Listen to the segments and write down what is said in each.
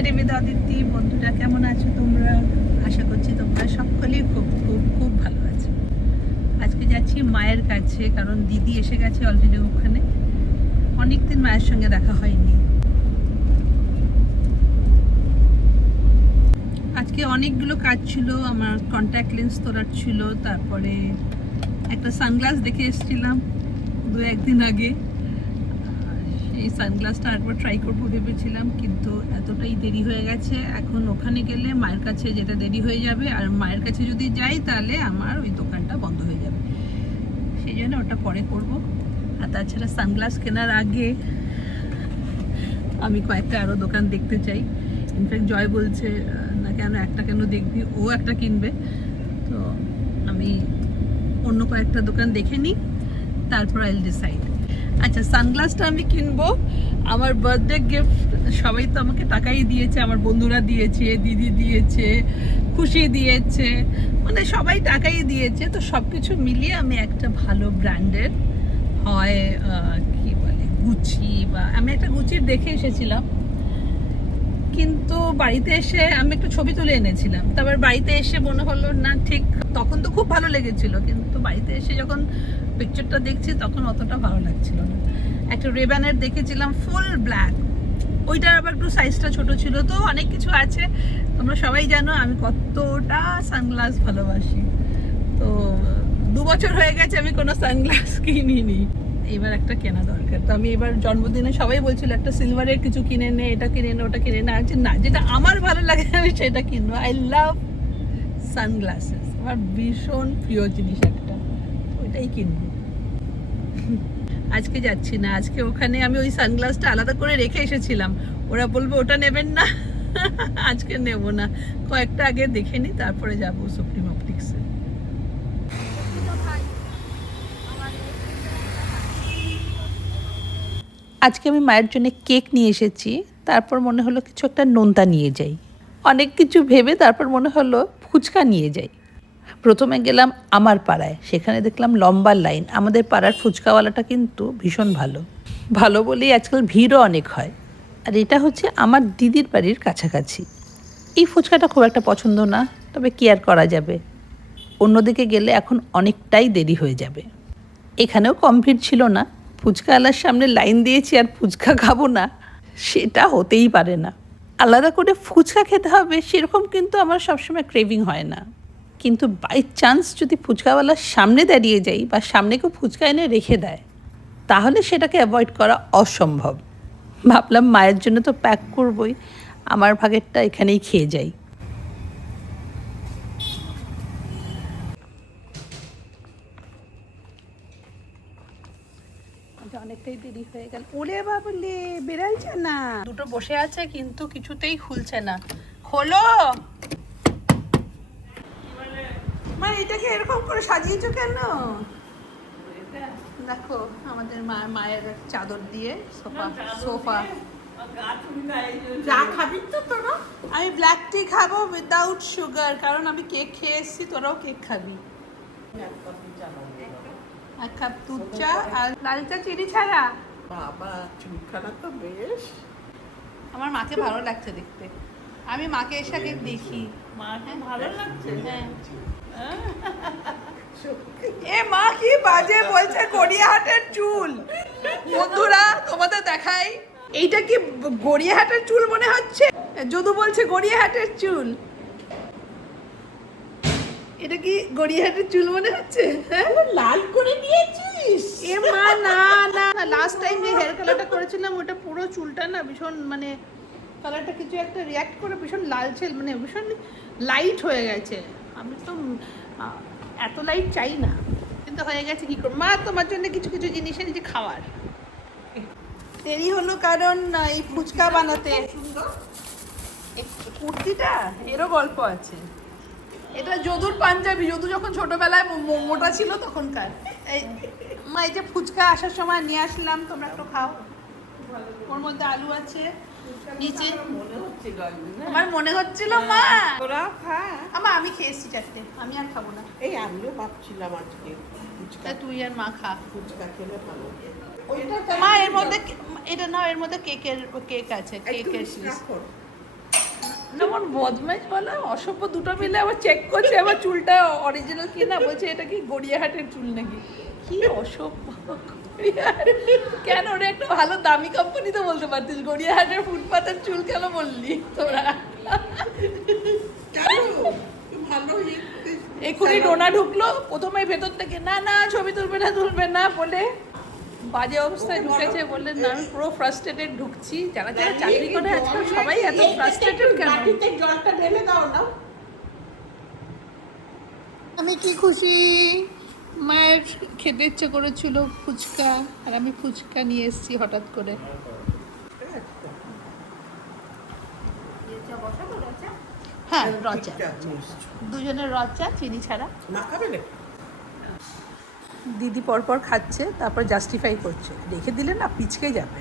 High রেবেদা Aditi বন্ধুরা, কেমন আছো তোমরা? আশা করছি তোমরা সকলেই খুব খুব খুব ভালো আছো। আজকে যাচ্ছি মায়ের কাছে, কারণ দিদি এসে গেছে অলরেডি ওখানে। অনেকদিন মায়ের সঙ্গে দেখা হয়নি। আজকে অনেকগুলো কাজ ছিল, আমার কন্ট্যাক্ট লেন্স তোলার ছিল, তারপরে একটা সানগ্লাস দেখে এসেছিলাম দু একদিন আগে। এই সানগ্লাসটা একবার ট্রাই করবো ভেবেছিলাম, কিন্তু এতটাই দেরি হয়ে গেছে। এখন ওখানে গেলে মায়ের কাছে যেতে দেরি হয়ে যাবে, আর মায়ের কাছে যদি যাই তাহলে আমার ওই দোকানটা বন্ধ হয়ে যাবে। সেই জন্য ওটা পরে করব। আর তাছাড়া সানগ্লাস কেনার আগে আমি কয়েকটা আরও দোকান দেখতে চাই। ইনফ্যাক্ট জয় বলছে না কেন একটা কেন দেখবি, ও একটা কিনবে। তো আমি অন্য কয়েকটা দোকান দেখে নিই, তারপর আই উইল ডিসাইড। আচ্ছা, সানগ্লাসটা আমি কিনবো। আমার বার্থডে গিফট সবাই তো আমাকে টাকাই দিয়েছে, আমার বন্ধুরা দিয়েছে, দিদি দিয়েছে, খুশি দিয়েছে, মানে সবাই টাকাই দিয়েছে। তো সব কিছু মিলিয়ে আমি একটা ভালো ব্র্যান্ডের, হয় কি বলে গুচি, বা আমি একটা গুচির দেখে এসেছিলাম, কিন্তু বাড়িতে এসে আমি একটু ছবি তুলে এনেছিলাম। তারপর বাড়িতে এসে মনে হলো না ঠিক, তখন তো খুব ভালো লেগেছিল, কিন্তু বাড়িতে এসে যখন পিকচারটা দেখছি তখন অতটা ভালো লাগছিল না। একটা রেবানের দেখেছিলাম ফুল ব্ল্যাক, ওইটার আবার একটু সাইজটা ছোট ছিল। তো অনেক কিছু আছে, তোমরা সবাই জানো আমি কতটা সানগ্লাস ভালোবাসি। তো 2 বছর হয়ে গেছে আমি কোনো সানগ্লাস কিনিনি, এবার একটা কেনা দরকার। তো আমি এবার জন্মদিনে সবাই বলছিল একটা সিলভারের কিছু কিনে নে, এটা কিনে নে, ওটা কিনে নে। আছে না, যেটা আমার ভালো লাগে আমি সেটা কিনবো। আই লাভ সানগ্লাসেস, আমার ভীষণ প্রিয় জিনিস একটা, ওইটাই কিনবো। আজকে যাচ্ছি না, আজকে ওখানে আমি ওই সানগ্লাসটা আলাদা করে রেখে এসেছিলাম। ওরা বলবে ওটা নেবেন না, আজকে নেব না, কয়েকটা আগে দেখে নিই, তারপরে যাবো সুপ্রিম অপটিক্সে। আজকে আমি মায়ের জন্য কেক নিয়ে এসেছি, তারপর মনে হলো কিছু একটা নোনতা নিয়ে যাই। অনেক কিছু ভেবে তারপর মনে হলো ফুচকা নিয়ে যাই। প্রথমে গেলাম আমার পাড়ায়, সেখানে দেখলাম লম্বা লাইন। আমাদের পাড়ার ফুচকাওয়ালাটা কিন্তু ভীষণ ভালো, ভালো বলেই আজকাল ভিড়ও অনেক হয়। আর এটা হচ্ছে আমার দিদির বাড়ির কাছাকাছি। এই ফুচকাটা খুব একটা পছন্দ না, তবে কি আর করা যাবে, অন্যদিকে গেলে এখন অনেকটাই দেরি হয়ে যাবে। এখানেও কম ভিড় ছিল না, ফুচকাওয়ালার সামনে লাইন দিয়েছি আর ফুচকা খাবো না, সেটা হতেই পারে না। আলাদা করে ফুচকা খেতে হবে সেরকম কিন্তু আমার সবসময় ক্রেভিং হয় না, কিন্তু বাই চান্স যদি ফুচকাওয়ালার সামনে দাঁড়িয়ে যাই বা সামনে কেউ ফুচকা এনে রেখে দেয়, তাহলে সেটাকে অ্যাভয়েড করা অসম্ভব। ভাবলাম মায়ের জন্য তো প্যাক করবই, আমার ভাগেরটা এখানেই খেয়ে যাই। অনেকটাই দেরি হয়ে গেল। ওরে বাবলে, বেরাইছে না, দুটো বসে আছে কিন্তু কিছুতেই খুলছে না। খোলো মা, এটাকে এরকম করে সাজিয়েছো কেন? দেখো আমাদের মায়ের চাদর দিয়ে সোফা সোফা চা খাবি তো তোরা? আমি ব্ল্যাক টি খাবো উইদাউট সুগার, কারণ আমি কেক খেয়ে এসেছি, তোরাও কেক খাবি। 1 কাপ দুধ চা আর লাল চা চিনি ছাড়া। বাবা, চুলখানা তো বেশ। আমার মাকে ভালো লাগছে দেখতে, আমি মাকে এসে আগে দেখি। মাকে ভালো লাগছে? হ্যাঁ। এ মা কি বাজে বলছে, গড়িয়াহাটের চুল। বন্ধুরা তোমাদের দেখাই, এইটা কি গড়িয়াহাটের চুল মনে হচ্ছে? যদু বলছে গড়িয়াহাটের চুল, এটা কি গড়িয়াহাটের চুল মনে হচ্ছে? হ্যাঁ, লাল করে দিয়েছিস? এ মা না না, লাস্ট টাইম যে হেয়ার কালারটা করেছিলাম ওটা পুরো চুলটা না ভীষণ, মানে কালারটা কিছু একটা রিয়াক্ট করে ভীষণ লালচে, মানে ভীষণ লাইট হয়ে গেছে। আমি তো এত লাইট চাই না, কিন্তু হয়ে গেছে কি করব। মা তোমার জন্য কিছু কিছু জিনিস এনেছি খাওয়ার। দেরি হলো কারণ এই ফুচকা বানাতে। এই কুর্তিটা এরও গল্প আছে, এটা যদুর পাঞ্জাবি, যদু যখন ছোটবেলায় মোটা ছিল তখনকার। এই মা, এই যে ফুচকা আসার সময় নিয়ে আসলাম, তোমরা একটু খাও। ওর মধ্যে আলু আছে, নিচে মনে হচ্ছে আমার মনে হচ্ছিল মা। তোরা খা। আমি খেয়ে এসেছি 4টে, আমি আর খাবো না। এই আমিও ভাবছিলাম আজকে ফুচকা তুই আর মা খা। ফুচকা খেলে ভালো। মা এর মধ্যে এটা না, এর মধ্যে কেক আছে, একটু কেকের মিষ্টি রাখো। যেমন বদমাইশ বলো, অসভ্য দুটো মিলে আবার চেক করছে, আবার চুলটা অরিজিনাল কি না, বলছে এটা কি গড়িয়াহাটের চুল নাকি। কি অসভ্য! কেন ওরা একটা ভালো দামি কোম্পানিতে বলতে পারতিস, গড়িয়াহাটের ফুটপাতের চুল কেন বললি তোরা? ভালো এক্ষুনি ডোনা ঢুকলো প্রথমে ভেতর থেকে, না না ছবি তুলবে না বলে বাজে অবস্থায় ঢুকেছে। বললেন না আমি পুরো ফ্রাস্ট্রেটেড ঢুকছি। যারা যারা চাকরি করে আজকাল সবাই এত ফ্রাস্ট্রেটেড কেন? জলটা ঢেলে দাও না। আমি কি খুশি, মায়ের খেতে ইচ্ছে করেছিল ফুচকা, আর আমি ফুচকা নিয়ে এসেছি হঠাৎ করে। হ্যাঁ রচা, দুজনের রচা, চিনি ছাড়া। মাখাবে না? দিদি পরপর খাচ্ছে, তারপর জাস্টিফাই করছে, রেখে দিলে না পিচকে যাবে,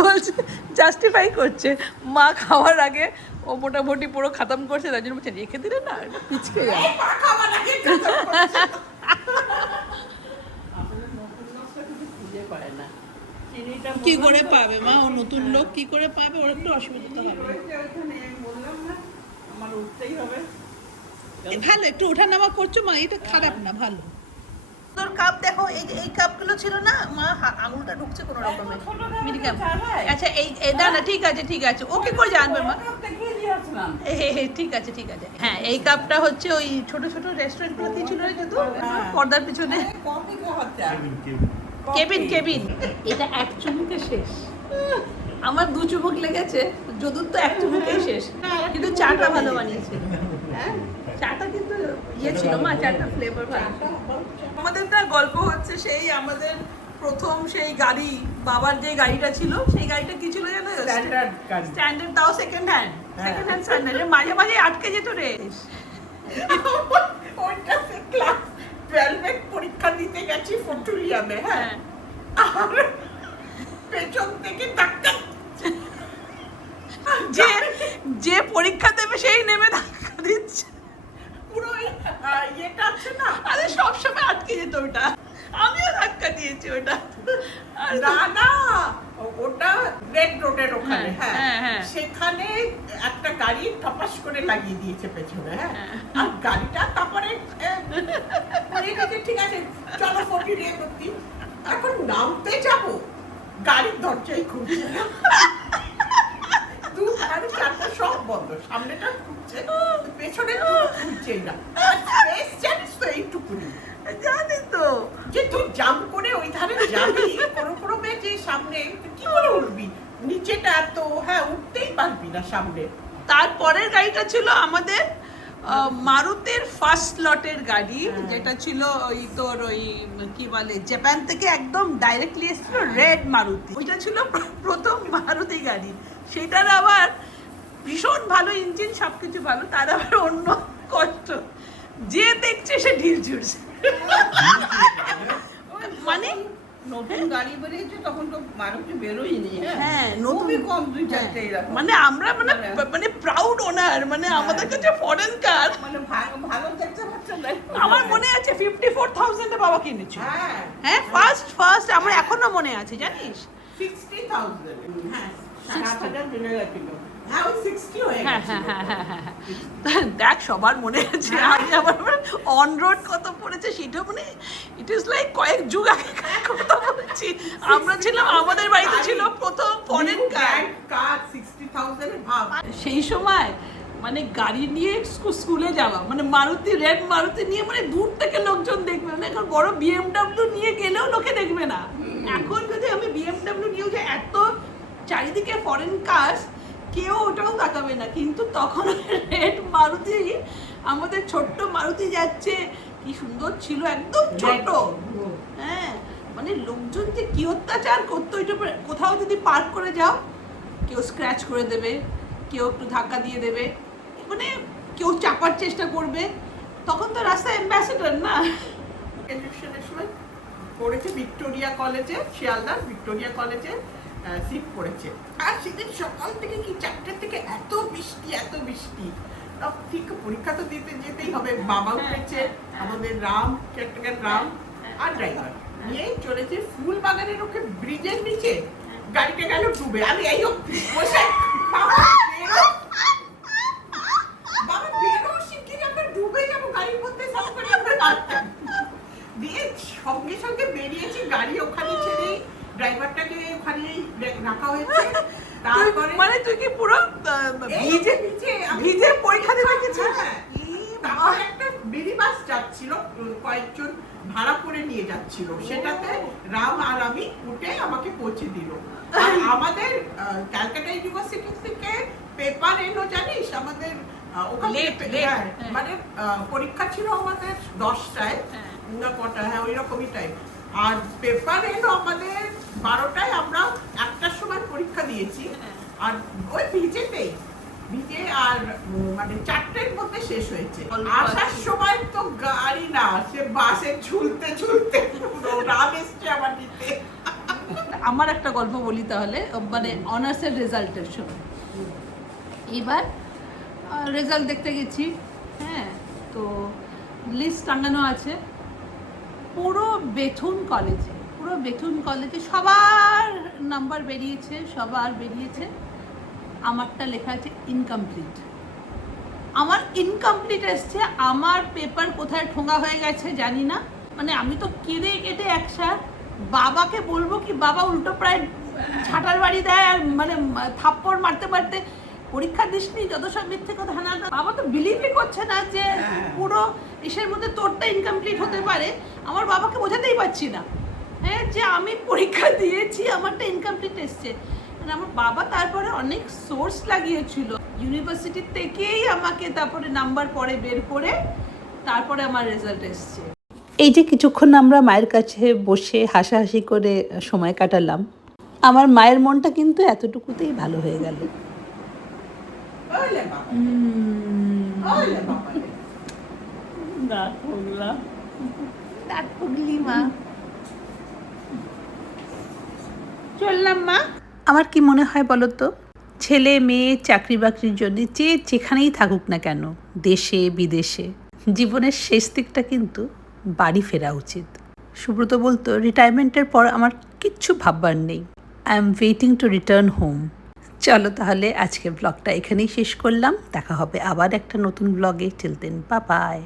বলছে জাস্টিফাই করছে। মা খাওয়ার আগে ও মোটামুটি পুরো খতম করছে, তার জন্য বলছে রেখে দিলে না পিচকে যাবে। কি করে পাবে মা, ও নতুন লোক কি করে পাবে, ওর একটু অসুবিধা তো হবে। আমার উঠতেই হবে। ভালো একটু ওঠানামা করছো মা, এটা খারাপ না, ভালো। তোর কাপ দেখো, এই কাপগুলো ছিল না, মা আঙুলটা ঢুকছে কোনো রকমে। মিনি কাপ, আচ্ছা এই না না ঠিক আছে, ওকে করে জানবে মা। ঠিক আছে। হ্যাঁ এই কাপটা হচ্ছে ওই ছোট ছোট রেস্টুরেন্টগুলোতেই ছিল না যদু, পর্দার পিছনে। কেবিন এটা এক চুমুকে শেষ, আমার 2 চুমুক লেগেছে, যদুর তো 1 চুমুকেই শেষ। কিন্তু চাটা ভালো বানিয়েছে, হ্যাঁ চাটা কিন্তু ইয়ে ছিল মা, চাটা ফ্লেভার ভালো। আমাদের না গল্প হচ্ছে সেই আমাদের প্রথম সেই গাড়ি, বাবার যে গাড়িটা ছিল, সেই গাড়িটা কি ছিল জানো? স্ট্যান্ডার্ড, তাও সেকেন্ড হ্যান্ড স্ট্যান্ডার্ড, মাঝে মাঝে আটকে যেত রে। ওইটা ক্লাস 12 পরীক্ষা দিতে গেছি ফটুলিয়ামে, হ্যাঁ, আর পেছন থেকে ধাক্কা, যে পরীক্ষা দেবে সেই নেমে ধাক্কা দিচ্ছে পুরো ইয়েটা আছে না, আরে সবসময় আটকে যেত ওটা, আমিও ধাক্কা দিয়েছি ওটা। না ওটা রেড রোডের ওখানে, হ্যাঁ, হ্যাঁ, সেখানে একটা গাড়ি টপাস করে লাগিয়ে দিয়েছে পেছনে, হ্যাঁ, আর গাড়িটা তারপরে ঠিক আছে চলো ফটি রে করতি, এখন নামতে যাবো, গাড়ির দরজাই খুলছে না, 2 ধারে 4টা সব বন্ধ, সামনেটা খুলছে, পেছনে খুলছেই না, স্পেস জানিস তো এইটুকুনি, জানি তো যে তুই জাম্প করে ওই ধারে যাবি, কোনোক্রমে যে সামনে কি করে উঠবি, নিচেটা তো হ্যাঁ উঠতেই পারবি না সামনে। তারপরের গাড়িটা ছিল আমাদের মারুতির ফার্স্ট লটের গাড়ি, যেটা ছিল ওই তোর ওই কি বলে জাপান থেকে একদম ডাইরেক্টলি এসেছিল, রেড মারুতি, ওইটা ছিল প্রথম মারুতি গাড়ি। সেটার আবার ভীষণ ভালো ইঞ্জিন, সবকিছু ভালো, তার আবার অন্য কষ্ট, যে দেখছে সে ঢিল ছুটছে। মানে নতুন গাড়ি বেরিয়েছে তখন তো মারুতি বেরোয়নি, হ্যাঁ নতুন কম 2-4টে এরকম, মানে আমরা মানে প্রাউড ওনার, মানে আমাদের কাছে ফরেন কার, মানে ভালো দেখতে পাচ্ছেন না। আমার মনে আছে 54,000 এ বাবা কিনেছিল, হ্যাঁ হ্যাঁ ফার্স্ট আমার এখনো মনে আছে জানিস, 60,000, হ্যাঁ 7,000 বেড়ে গেছিল, হ্যাঁ ওই 60 হয়ে হ্যাঁ গেছিল। দেখ সবার মনে আছে। আমি আবার অন রোড কত পড়েছে সেটা, মানে ইট ইজ লাইক কয়েক যুগ আগে কথা বলছি। আমরা ছিলাম, আমাদের বাড়িতে ছিল প্রথম ফরেন কার 60,000 এর ভাব। সেই সময় মানে গাড়ি নিয়ে স্কুলে যাওয়া, মানে মারুতি, রেড মারুতি নিয়ে, মানে দূর থেকে লোকজন দেখবে, মানে এখন বড় BMW নিয়ে গেলেও লোকে দেখবে না। এখন যদি আমি BMW নিয়েও যাই, এত চারিদিকে ফরেন কার, কেউ ওটাও তাকাবে না, কিন্তু তখন রেড মারুতি, আমাদের ছোট্ট মারুতি যাচ্ছে, কি সুন্দর ছিল, একদম ছোট, হ্যাঁ, মানে লোকজন যে কি অত্যাচার করতো, ওইটা কোথাও যদি পার্ক করে যাও, কেউ স্ক্র্যাচ করে দেবে, কেউ একটু ধাক্কা দিয়ে দেবে, মানে কেউ চাপার চেষ্টা করবে। তখন তো রাস্তায় অ্যাম্বাসেডর না। গ্র্যাজুয়েশনের সময় পড়েছে ভিক্টোরিয়া কলেজে, শিয়ালদার ভিক্টোরিয়া কলেজে সিট পড়েছে, আর সেদিন সকাল থেকে কি 4টে থেকে এত বৃষ্টি, ঠিক পরীক্ষা তো দিতে যেতেই হবে, বাবা উঠেছে, আমাদের রাম কেয়ারটেকার রাম আর ড্রাইভার নিয়ে চলেছে ফুল বাগানের ওকে ব্রিজের নিচে, গাড়িটা গেল ডুবে। আমি এই বসে বাবা বেরো, বাবা বেরো, শিগগিরই আমরা ডুবে যাবো গাড়ির মধ্যে, সব করে আমরা বাঁচতাম। দিয়ে সঙ্গে সঙ্গে বেরিয়েছি, গাড়ি ওখানে ছেড়ে ড্রাইভারটাকে ওখানেই রাখা হয়েছে। তারপরে মানে তুই কি পুরো ভিজে ভিজে ভিজে পরীক্ষা দিতে গেছিস? হ্যাঁ। তারপরে একটা মিনি বাস যাচ্ছিল, কয়েকজন ভাড়া করে নিয়ে যাচ্ছিল, সেটাতে রাম আর আমি উঠে আমাকে পৌঁছে দিল। আর আমাদের ক্যালকাটা ইউনিভার্সিটি থেকে পেপার এলো জানিস, আমাদের ওখানে মানে পরীক্ষা ছিল আমাদের 10টায় না কটা, হ্যাঁ ওই রকমই টাইম। আর পেপার এলো আমাদের 12টায়, আমরা 1টার সময় পরীক্ষা দিয়েছি। আর ওই ভিজে আর মানে 4টের মধ্যে শেষ হয়েছে। আসার সময় তো গাড়ি না, সে বাসে ঝুলতে ঝুলতে রাম এসছে আমার নিতে। আমার একটা গল্প বলি তাহলে, মানে অনার্সের রেজাল্টের সময়। এবার রেজাল্ট দেখতে গেছি, হ্যাঁ, তো লিস্ট টাঙানো আছে পুরো বেথুন কলেজে সবার নাম্বার বেরিয়েছে, আমারটা লেখা আছে ইনকমপ্লিট। আমার ইনকমপ্লিট এসছে, আমার পেপার কোথায় ঠোঙা হয়ে গেছে জানি না। মানে আমি তো কেঁদে কেটে একসাথ, বাবাকে বলবো কি, বাবা উল্টো প্রায় ছাটার বাড়ি দেয়, আর মানে থাপ্পড় মারতে মারতে, পরীক্ষা দিসনি, যত সব মিথ্যে কথা। না, বাবা তো বিলিভই করছে না যে পুরো ইসের মধ্যে তোরটা ইনকমপ্লিট হতে পারে। আমার বাবাকে বোঝাতেই পারছি না, হ্যাঁ, যে আমি পরীক্ষা দিয়েছি, আমারটা ইনকমপ্লিট এসছে। মানে আমার বাবা তারপরে অনেক সোর্স লাগিয়েছিল ইউনিভার্সিটি থেকেই আমাকে, তারপরে নাম্বার পরে বের করে তারপরে আমার রেজাল্ট এসছে। এই যে কিছুক্ষণ আমরা মায়ের কাছে বসে হাসাহাসি করে সময় কাটালাম, আমার মায়ের মনটা কিন্তু এতটুকুতেই ভালো হয়ে গেল। দাঁত পুগলি মা, চললাম মা। আমার কি মনে হয় বলো তো, ছেলে মেয়ে চাকরি বাকরির জন্য যে যেখানেই থাকুক না কেন, দেশে বিদেশে, জীবনের শেষ দিকটা কিন্তু বাড়ি ফেরা উচিত। সুব্রত বলতো, রিটায়ারমেন্টের পর আমার কিচ্ছু ভাববার নেই, I am waiting to return home. চলো তাহলে আজকের ব্লগটা এখানেই শেষ করলাম, দেখা হবে আবার একটা নতুন ব্লগে। Till then, bye by.